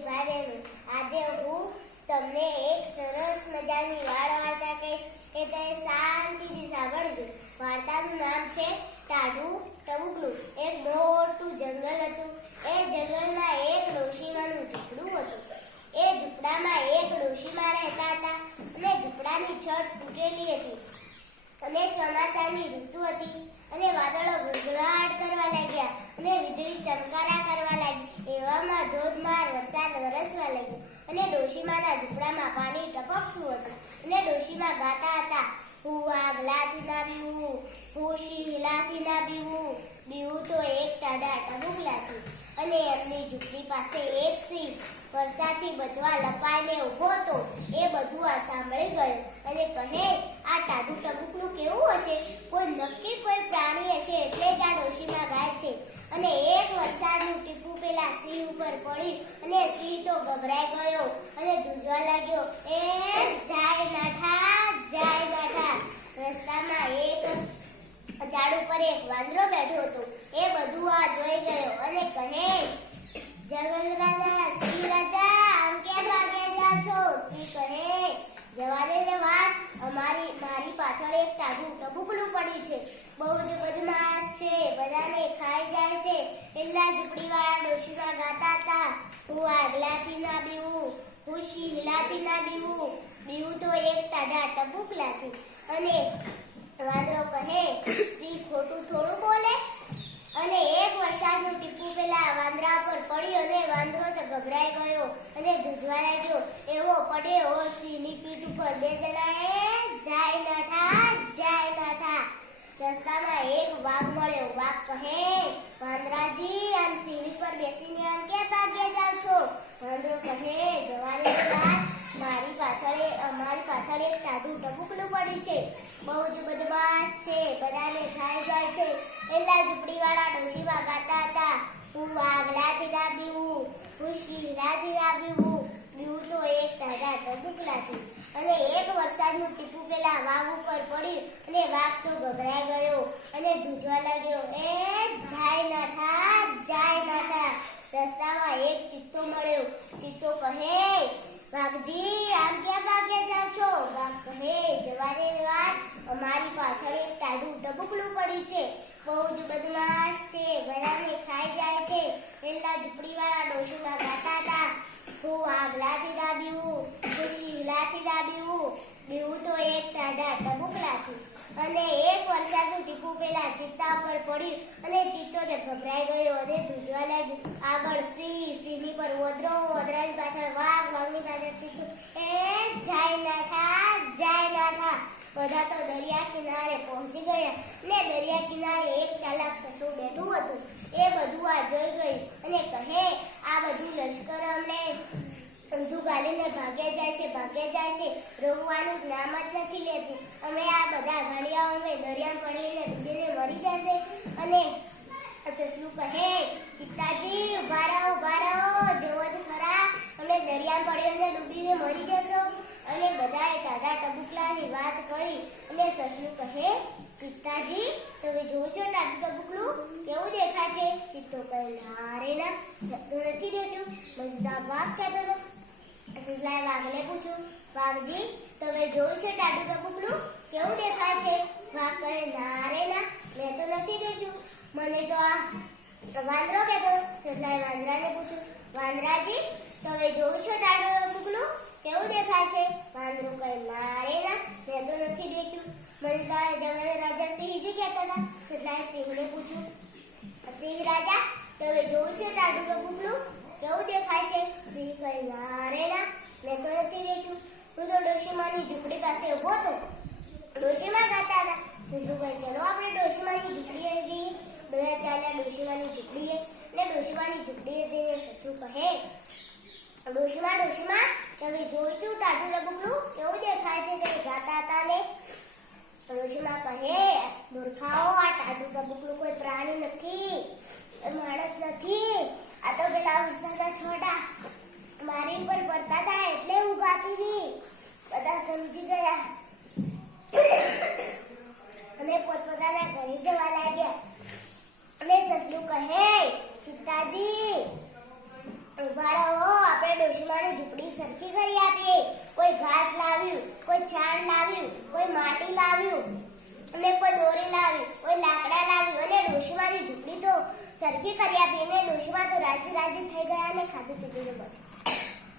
વિદ્યાર્થી ભાઈ બહેનો, આજે હું તમને એક સરસ મજાની વાર્તા કહીશ. એ તમે શાંતિથી સાંભળજો. વાર્તાનું નામ છે ટાઢું ટબુકડું. એક મોટું જંગલ હતું. એ જંગલમાં એક ડોશીમાનું ઝૂંપડું હતું. એ ઝૂંપડામાં એક ડોશીમા રહેતા હતા અને ઝૂંપડાની છત તૂટેલી હતી અને ચોમાસાની ઋતુ હતી અને વાદળો ગડગડાટ કરવા લાગ્યા અને વીજળી ચમકારા કરવા લાગી. એવામાં ધોધમાર વરસાદ વરસવા લાગ્યો અને ડોશીમાના ઝૂંપડામાં પાણી ટપકતું હતું અને ડોશીમા ગાતા હતા, હું આગલાથી ના બીવું, હું શીલાથી ના બીવું, બીવું તો એક ટાઢા ટબુકલાથી. અને એમની ઝૂંપડી પાસે એક સિંહ વરસાદથી બચવા લપાઈને ઊભો હતો. એ બધું આ સાંભળી ગયો અને કહે, આ ટાઢું ટબુકડું કેવું હશે? કોઈ નક્કી કોઈ પ્રાણી હશે, એટલે જ આ ડોશીમા ગાય છે. અને એક વરસાદનું ટીપું પેલા સિંહ ઉપર પડી અને સિંહ તો ગભરાઈ ગયો અને ધ્રુજવા લાગ્યો, એ જાય નાઠા, જાય નાઠા. રસ્તામાં એક ઝાડ ઉપર એક વાંદરો બેઠો હતો. એ બધું આ જોઈ ગયો અને કહે, જંગલ રાજા, સિંહ રાજા, આમ કેમ ભાગે જાવ છો? સિંહ કહે, જવા દે ને વાત, મારી પાછળ એક ટાઢું ટબુકડું પડ્યું છે, બહુ જ બદમાશ છે, બધાને ખાઈ જાય છે. પેલા ઝૂંપડીવાળા ડોશીમા ગાતા હતા, હું આગલાથી ના બીવું, હું શીલાથી ના બીવું, બીવું તો એક ટાઢા ટબુકલાથી. અને વાંદરો કહે, સિંહ ખોટું થોડું બોલે? અને એક વરસાદનું ટીપું પેલા વાંદરા પર પડ્યું અને વાંદરો તો ગભરાઈ ગયો અને ધ્રુજવા લાગ્યો. એવો પડ્યો સિંહની પીઠ ઉપર. બે જણાએ જાય નાઠા, જાય નાઠા. રસ્તામાં એક વાઘ મળ્યો. વાઘ કહે, વાંદરાજી, આમ સીડી પર બેસીને આમ કેમ ભાગ્યા જાવ છો? વાંદરો કહે, જવાની વાત, અમારી પાછળ એક ટાઢું ટબુકડું પડ્યું છે, બહુ જ બદમાશ છે, બધાને ખાઈ જાય છે. એટલા ઝૂંપડીવાળા ડોશીમા ગાતા હતા, હું આગલાથી ના બીવું, હું શીલાથી ના બીવું, બીવું તો એક ટાઢા ટબુકલાથી. અને એક વરસાદનું ટીપું પેલા વાઘ ઉપર પડ્યું અને વાઘ તો ગભરાઈ ગયો અને ધ્રુજવા લાગ્યો, એ જાય નાઠા, જાય નાઠા. રસ્તામાં એક ચિત્તો મળ્યો. ચિત્તો કહે, વાઘજી, આમ ક્યાં ભાગ્યા જાવ છો? વાઘ કહે, જવાની વાત, અમારી પાછળ એક ટાઢું ટબુકડું પડ્યું છે, બહુ જ બદમાશ છે, બધાને ખાઈ જાય છે. પેલા ઝૂંપડીવાળા ડોશીમા ગાતા હતા, હું આગલાથી ના બીવું, હું શીલાથી ના બીવું, બીવું તો એક ટાઢા ટબુકલાથી. અને એક વરસાદનું ટીપું પેલા ચિત્તા ઉપર પડ્યું અને ચિત્તો તે ગભરાઈ ગયો અને ધ્રુજવા લાગ્યો. આગળ સિંહ, સિંહની પર વોદરો, વોદરાની પાછળ વાઘ, વાઘની પાછળ ચિત્તો. એ જાય નાઠા, જાય નાઠા. બધા તો દરિયા કિનારે પહોંચી ગયા ને દરિયા કિનારે એક ચાલાક સસલું બેઠું હતું. એ બધું આ જોઈ ગયું અને કહે, આ બધું લશ્કર અમને ઊંધું ગાલીને ભાગ્યા જાય છે, ભાગ્યા જાય છે, રોકવાનું નામ જ નથી લેતું. અમે આ બધા ગાડિયાઓ અમે દરિયામાં પડીને ડૂબીને મરી જશે. અને સસલું કહે, ચિત્તાજી, ઉભા રહો, જોવો જ ખરા, અમે દરિયામાં પડીને ડૂબીને મરી જશો. અને બધાએ ટાઢા ટબુકલાની વાત કરી અને સસલું કહે, ચિત્તાજી, તમે જોવો છો ટાઢું ટબુકલું કેવું દેખાય છે? ચિત્તો કહે, ના રે ના, નથી દેખ્યું. મજેદાર વાઘ કહેતો હતો. સસલાએ વાઘને પૂછ્યું, વાઘજી, તમે જોયું છે ટાઢું ટબુકલું કેવું દેખાય છે? વાઘ કહે, ના રે ના, મેં તો નથી દેખ્યું, મને તો આ વાંદરો કહેતો. સસલાએ વાંદરાને પૂછ્યું, વાંદરાજી, તમે જોયું છે ટાઢું ટબુકલું કેવું દેખાય છે? વાંદરો કહે, ના રે ના, મેં તો નથી દેખ્યું, મને તો આ જંગલ રાજા સિંહજી કહેતા હતા. સસલાએ સિંહને પૂછ્યું, સિંહ રાજા, તમે જોયું છે ટાઢું ટબુકલું કેવું દેખાય છે? સિંહ કહે, ના રે ના, મેં તો નથી દેખ્યું, હું તો ડોશીમાની ઝૂંપડી પાસે ઊભો હતો. ડોશીમા ગાતા હતા. સસલું કહે, ચલો આપણે ડોશીમાની ઝૂંપડીએ જઈએ. બધા ચાલ્યા ડોશીમાની ઝૂંપડીએ ને ડોશીમાની ઝૂંપડીએ જઈને સસલું કહે, ડોશીમા, ડોશીમા, તમે જોયું ટાઢું ટબુકલું કેવું દેખાય છે? તમે ગાતા હતા ને. ડોશીમા કહે, મૂર્ખાઓ, આ ટાઢું ટબુકલું કોઈ પ્રાણી નથી, માણસ નથી, આ તો પેલા વરસાદના છોટા મારી ઉપર પડતા હતા એટલે હું ગાતી હતી. બધા સમજી ગયા અને પોતપોતાના ઘરે જવા લાગ્યા. અને સસલું કહે, ચિત્તાજી, ઉભા રહો, આપણે છાણ લાવ્યું, કોઈ માટી લાવ્યું અને કોઈ દોરી લાવી, કોઈ લાકડા લાવ્યું અને ડોશીમાની ઝૂંપડી તો સરખી કરી આપી અને ડોશીમા તો રાજી રાજી થઈ ગયા અને ખાધું પીધું બસ.